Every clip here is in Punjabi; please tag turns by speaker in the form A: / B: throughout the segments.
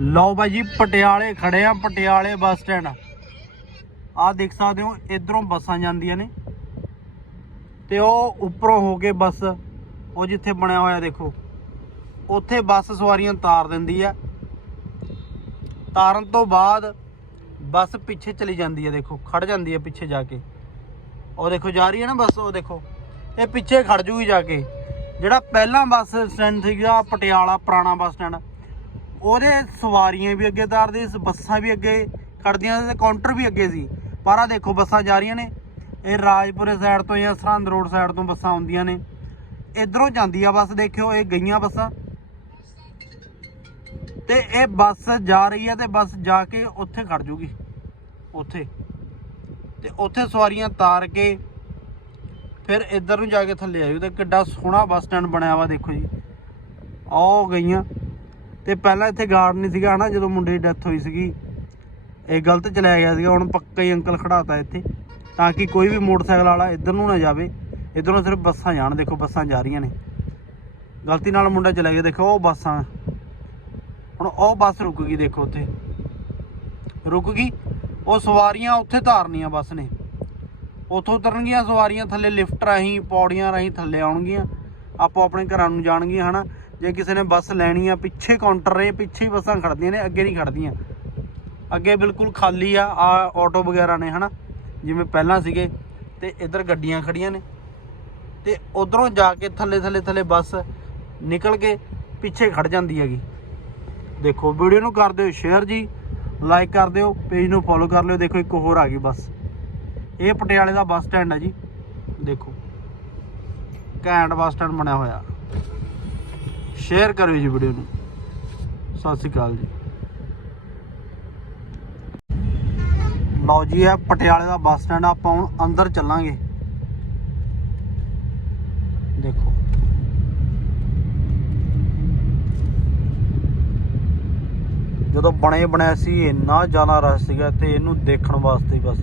A: ਲਓ ਬਾਈ ਜੀ, ਪਟਿਆਲੇ ਖੜੇ ਆ, ਪਟਿਆਲੇ ਬੱਸ ਸਟੈਂਡ। ਆ ਦੇਖ ਸਕਦੇ ਹੋ, ਇਧਰੋਂ ਬੱਸਾਂ ਜਾਂਦੀਆਂ ਨੇ। ਤੇ ਉਹ ਉੱਪਰੋਂ ਹੋ ਕੇ ਬੱਸ, ਉਹ ਜਿੱਥੇ ਬਣਿਆ ਹੋਇਆ ਦੇਖੋ। ਉੱਥੇ ਬੱਸ ਸਵਾਰੀਆਂ ਤਾਰ ਦਿੰਦੀ ਆ। ਤਾਰਨ ਤੋਂ ਬਾਅਦ ਬੱਸ ਪਿੱਛੇ ਚਲੀ ਜਾਂਦੀ ਹੈ ਦੇਖੋ, ਖੜ ਜਾਂਦੀ ਹੈ ਪਿੱਛੇ ਜਾ ਕੇ। ਉਹ ਦੇਖੋ, ਜਾ ਰਹੀ ਹੈ ਨਾ ਬੱਸ, ਉਹ ਦੇਖੋ। ਇਹ ਪਿੱਛੇ ਖੜ ਜੂਗੀ ਜਾ ਕੇ। ਜਿਹੜਾ ਪਹਿਲਾਂ ਬੱਸ ਸਟੈਂਡ ਸੀਗਾ, ਪਟਿਆਲਾ ਪੁਰਾਣਾ ਬੱਸ ਸਟੈਂਡ ਉਹਦੇ ਸਵਾਰੀਆਂ ਵੀ ਅੱਗੇ ਤਾਰਦੇ ਸੀ ਬੱਸਾਂ ਵੀ ਅੱਗੇ ਖੜਦੀਆਂ ਸੀ ਤੇ ਕਾਊਂਟਰ ਵੀ ਅੱਗੇ ਸੀ। ਪਰ ਆ ਦੇਖੋ ਬੱਸਾਂ ਜਾ ਰਹੀਆਂ ਨੇ। ਇਹ ਰਾਜਪੁਰੇ ਸਾਈਡ ਤੋਂ ਜਾਂ ਸਰਹੰਦ ਰੋਡ ਸਾਈਡ ਤੋਂ ਬੱਸਾਂ ਆਉਂਦੀਆਂ ਨੇ। ਇਧਰੋਂ ਜਾਂਦੀ ਆ ਬੱਸ ਦੇਖਿਓ, ਇਹ ਗਈਆਂ ਬੱਸਾਂ। ਤੇ ਇਹ ਬੱਸ ਜਾ ਰਹੀ ਹੈ ਤੇ ਬੱਸ ਜਾ ਕੇ ਉੱਥੇ ਖੜ ਜੂਗੀ। ਉੱਥੇ। ਤੇ ਉੱਥੇ ਸਵਾਰੀਆਂ ਤਾਰ ਕੇ ਫਿਰ ਇੱਧਰ ਨੂੰ ਜਾ ਕੇ ਥੱਲੇ ਆਜੂ ਤੇ ਕਿੱਡਾ ਸੋਹਣਾ ਬੱਸ ਸਟੈਂਡ ਬਣਿਆ ਵਾ ਦੇਖੋ ਜੀ। ਆਹ ਗਈਆਂ। ਤੇ ਪਹਿਲਾਂ ਇੱਥੇ ਗਾਰਡ ਨਹੀਂ ਸੀਗਾ ਹਨਾ, ਜਦੋਂ ਮੁੰਡੇ ਦੀ ਡੈਥ ਹੋਈ ਸੀਗੀ। ਇਹ ਗਲਤ ਚਲਾਇਆ ਗਿਆ ਸੀਗਾ, ਹੁਣ ਪੱਕਾ ਹੀ ਅੰਕਲ ਖੜਾਤਾ ਇੱਥੇ। ਤਾਂ ਕਿ ਕੋਈ ਵੀ ਮੋਟਰਸਾਈਕਲ ਵਾਲਾ ਇੱਧਰ ਨੂੰ ਨਾ ਜਾਵੇ, ਇੱਧਰੋਂ ਸਿਰਫ ਬੱਸਾਂ ਜਾਣ, ਦੇਖੋ ਬੱਸਾਂ ਜਾ ਰਹੀਆਂ ਨੇ। ਗਲਤੀ ਨਾਲ ਮੁੰਡਾ ਚਲਾ ਗਿਆ, ਦੇਖੋ ਉਹ ਬੱਸਾਂ। ਹੁਣ ਉਹ ਬੱਸ ਰੁਕ ਗਈ, ਦੇਖੋ ਉੱਥੇ। ਰੁਕ ਗਈ। ਉਹ ਸਵਾਰੀਆਂ ਉੱਥੇ ਧਾਰਨੀਆਂ ਬੱਸ ਨੇ। ਉੱਥੋਂ ਉਤਰਨਗੀਆਂ, ਸਵਾਰੀਆਂ ਥੱਲੇ ਲਿਫਟ ਰਾਹੀਂ, ਪੌੜੀਆਂ ਰਾਹੀਂ ਥੱਲੇ ਆਉਣਗੀਆਂ। ਆਪੋ ਆਪਣੇ ਘਰਾਂ ਨੂੰ ਜਾਣਗੀਆਂ, ਹਨਾ। ਜੇ ਕਿਸੇ ਨੇ ਬੱਸ ਲੈਣੀ ਆ, ਪਿੱਛੇ ਕਾਊਂਟਰ ਨੇ ਪਿੱਛੇ ਹੀ ਬੱਸਾਂ ਖੜਦੀਆਂ ਨੇ, ਅੱਗੇ ਨਹੀਂ ਖੜਦੀਆਂ। ਅੱਗੇ ਬਿਲਕੁਲ ਖਾਲੀ ਆ ਆ ਆਟੋ ਵਗੈਰਾ ਨੇ, ਹਨਾ? ਜਿਵੇਂ ਪਹਿਲਾਂ ਸੀਗੇ, ਤੇ ਇੱਧਰ ਗੱਡੀਆਂ ਖੜੀਆਂ ਨੇ। ਤੇ ਉਧਰੋਂ ਜਾ ਕੇ ਥੱਲੇ ਥੱਲੇ ਥੱਲੇ ਬੱਸ ਨਿਕਲ ਕੇ ਪਿੱਛੇ ਖੜ ਜਾਂਦੀ ਹੈਗੀ। ਦੇਖੋ, ਵੀਡੀਓ ਨੂੰ ਕਰ ਦਿਓ ਸ਼ੇਅਰ ਜੀ ਲਾਈਕ ਕਰ ਦਿਓ ਪੇਜ ਨੂੰ ਫੋਲੋ ਕਰ ਲਿਓ। ਦੇਖੋ, ਇੱਕ ਹੋਰ ਆ ਗਈ ਬੱਸ। ਇਹ ਪਟਿਆਲੇ ਦਾ ਬੱਸ ਸਟੈਂਡ ਹੈ ਜੀ। ਦੇਖੋ, ਘੈਂਟ ਬੱਸ ਸਟੈਂਡ ਬਣਿਆ ਹੋਇਆ। ਸ਼ੇਅਰ ਕਰਿਓ ਜੀ ਵੀਡੀਓ ਨੂੰ। ਸਤਿ ਸ਼੍ਰੀ ਅਕਾਲ ਜੀ। ਲਓ ਜੀ, ਇਹ ਪਟਿਆਲੇ ਦਾ ਬੱਸ ਸਟੈਂਡ ਆਪਾਂ ਹੁਣ ਅੰਦਰ ਚੱਲਾਂਗੇ। ਦੇਖੋ। ਜਦੋਂ ਬਣੇ ਬਣਿਆ ਸੀ, ਇੰਨਾ ਜ਼ਿਆਦਾ ਰਸ਼ ਸੀਗਾ ਤੇ ਇਹਨੂੰ ਦੇਖਣ ਵਾਸਤੇ ਬਸ।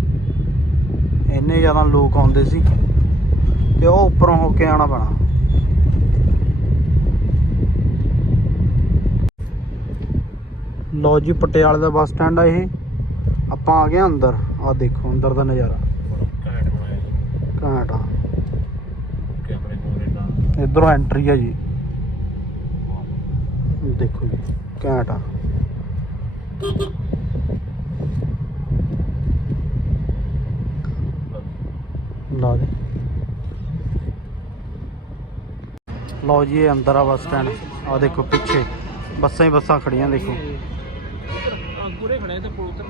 A: ਇੰਨੇ ਜ਼ਿਆਦਾ ਲੋਕ ਆਉਂਦੇ ਸੀ, ਤੇ ਉਹ ਉੱਪਰੋਂ ਹੋ ਕੇ ਆਣਾ ਪੈਣਾ। ਲਓ ਜੀ, ਪਟਿਆਲੇ ਦਾ ਬੱਸ ਸਟੈਂਡ ਆ ਇਹ। ਆਪਾਂ ਆ ਗਏ ਅੰਦਰ। ਆ ਦੇਖੋ, ਅੰਦਰ ਦਾ ਨਜ਼ਾਰਾ।
B: ਘੈਂਟ
A: ਆ। ਇਧਰੋਂ ਐਂਟਰੀ ਆ ਜੀ। ਦੇਖੋ ਜੀ, ਘੈਂਟ ਆ। ਲਾ ਦੇ ਲਓ ਜੀ, ਇਹ ਅੰਦਰ ਆ ਬੱਸ ਸਟੈਂਡ ਆ ਦੇਖੋ, ਪਿੱਛੇ। ਬੱਸਾਂ ਹੀ ਬੱਸਾਂ ਖੜੀਆਂ, ਦੇਖੋ।
B: ਪੂਰੇ ਖੜੇ ਤੇ ਪੁਲ ਤੇ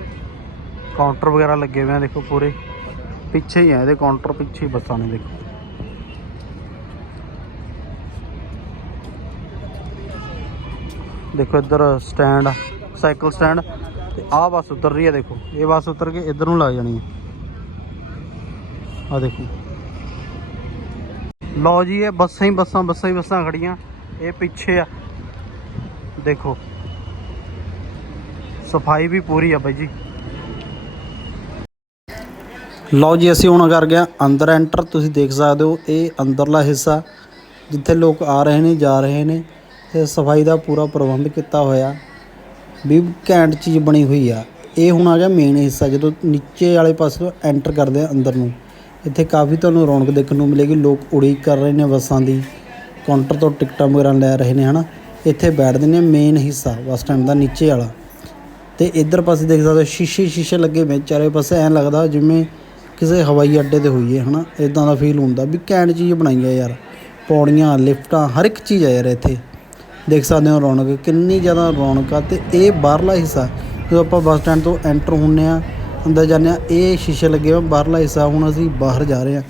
A: ਕਾਊਂਟਰ ਵਗੈਰਾ ਲੱਗੇ ਹੋਏ ਆ, ਦੇਖੋ ਪੂਰੇ। ਪਿੱਛੇ ਹੀ ਆ, ਇਹਦੇ ਕਾਊਂਟਰ ਪਿੱਛੇ ਹੀ ਬੱਸਾਂ ਨੇ, ਦੇਖੋ। ਦੇਖੋ ਇੱਧਰ ਸਟੈਂਡ ਸਾਈਕਲ ਸਟੈਂਡ, ਤੇ ਆਹ ਬੱਸ ਉਤਰ ਰਹੀ ਹੈ ਦੇਖੋ। ਇਹ ਬੱਸ ਉਤਰ ਕੇ ਇੱਧਰ ਨੂੰ ਲੱਗ ਜਾਣੀ ਹੈ ਆ ਦੇਖੋ। ਲਓ ਜੀ, ਇਹ ਬੱਸਾਂ ਹੀ ਬੱਸਾਂ ਬੱਸਾਂ ਹੀ ਬੱਸਾਂ ਖੜੀਆਂ, ਇਹ ਪਿੱਛੇ ਆ। ਦੇਖੋ। ਸਫ਼ਾਈ ਵੀ ਪੂਰੀ ਆ ਬਾਈ ਜੀ। ਲਓ ਜੀ, ਅਸੀਂ ਹੁਣ ਕਰ ਗਿਆ ਅੰਦਰ ਐਂਟਰ ਤੁਸੀਂ ਦੇਖ ਸਕਦੇ ਹੋ, ਇਹ ਅੰਦਰਲਾ ਹਿੱਸਾ ਜਿੱਥੇ ਲੋਕ ਆ ਰਹੇ ਨੇ, ਜਾ ਰਹੇ ਨੇ, ਤੇ ਸਫ਼ਾਈ ਦਾ ਪੂਰਾ ਪ੍ਰਬੰਧ ਕੀਤਾ ਹੋਇਆ। ਵੀ ਘੈਂਟ ਚੀਜ਼ ਬਣੀ ਹੋਈ ਆ। ਇਹ ਹੁਣ ਆ ਗਿਆ ਮੇਨ ਹਿੱਸਾ, ਜਦੋਂ ਨੀਚੇ ਵਾਲੇ ਪਾਸੇ ਐਂਟਰ ਕਰਦੇ ਆ ਅੰਦਰ ਨੂੰ। ਇੱਥੇ ਕਾਫੀ ਤੁਹਾਨੂੰ ਰੌਣਕ ਦੇਖਣ ਨੂੰ ਮਿਲੇਗੀ, ਲੋਕ ਉਡੀਕ ਕਰ ਰਹੇ ਨੇ ਬੱਸਾਂ ਦੀ। ਕਾਊਂਟਰ ਤੋਂ ਟਿਕਟਾਂ ਵਗੈਰਾ ਲੈ ਰਹੇ ਨੇ, ਹਨਾ। ਇੱਥੇ ਬੈਠਦੇ ਨੇ ਮੇਨ ਹਿੱਸਾ, ਬੱਸ ਸਟੈਂਡ ਦਾ ਨੀਚੇ ਵਾਲਾ। ਤੇ ਇੱਧਰ ਪਾਸੇ ਦੇਖ ਸਕਦੇ ਹੋ, ਸ਼ੀਸ਼ੇ ਸ਼ੀਸ਼ੇ ਲੱਗੇ ਹੋਏ ਚਾਰੇ ਪਾਸੇ ਐਂ ਲੱਗਦਾ ਜਿਵੇਂ ਕਿਸੇ ਹਵਾਈ ਅੱਡੇ ਤੇ ਹੋਈਏ ਹਨਾ? ਇਦਾਂ ਦਾ ਫੀਲ ਹੁੰਦਾ ਵੀ ਘੈਂਟ ਚੀਜ਼ ਬਣਾਈ ਆ ਯਾਰ, ਪੌੜੀਆਂ, ਲਿਫਟਾਂ, ਹਰ ਇੱਕ ਚੀਜ਼ ਹੈ ਯਾਰ ਇੱਥੇ। ਦੇਖ ਸਕਦੇ ਹੋ ਰੌਣਕ, ਕਿੰਨੀ ਜ਼ਿਆਦਾ ਰੌਣਕ ਆ ਤੇ ਇਹ ਬਾਹਰਲਾ ਹਿੱਸਾ, ਜਦੋਂ ਆਪਾਂ ਬੱਸ ਸਟੈਂਡ ਤੋਂ ਐਂਟਰ ਹੁੰਨੇ ਆ, ਅੰਦਰ ਜਾਂਦੇ ਆ, ਇਹ ਸ਼ੀਸ਼ੇ ਲੱਗੇ ਹੋਏ ਬਾਹਰਲਾ ਹਿੱਸਾ, ਹੁਣ ਅਸੀਂ ਬਾਹਰ ਜਾ ਰਹੇ ਆ,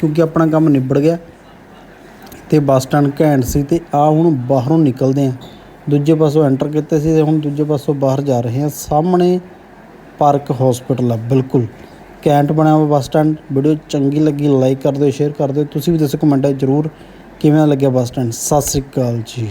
A: ਕਿਉਂਕਿ ਆਪਣਾ ਕੰਮ ਨਿਬੜ ਗਿਆ। ਤੇ ਬੱਸ ਸਟੈਂਡ ਘੈਂਟ ਸੀ ਤੇ ਆ ਹੁਣ ਬਾਹਰੋਂ ਨਿਕਲਦੇ ਆ। ਦੂਜੇ ਪਾਸੋਂ ਐਂਟਰ ਕੀਤੇ ਸੀ ਤੇ ਹੁਣ ਦੂਜੇ ਪਾਸੋਂ ਬਾਹਰ ਜਾ ਰਹੇ ਹਾਂ। ਸਾਹਮਣੇ ਪਾਰਕ ਹਸਪੀਟਲ ਆ, ਬਿਲਕੁਲ। ਕੈਂਟ ਬਣਿਆ ਹੋਇਆ ਬੱਸ ਸਟੈਂਡ। ਵੀਡੀਓ ਚੰਗੀ ਲੱਗੀ ਲਾਈਕ ਕਰ ਦਿਓ ਸ਼ੇਅਰ ਕਰ ਦਿਓ। ਤੁਸੀਂ ਵੀ ਦੱਸੋ ਕਮੈਂਟਾਂ 'ਚ ਜ਼ਰੂਰ ਕਿਵੇਂ ਲੱਗਿਆ ਬੱਸ ਸਟੈਂਡ? ਸਤਿ ਸ੍ਰੀ ਅਕਾਲ ਜੀ।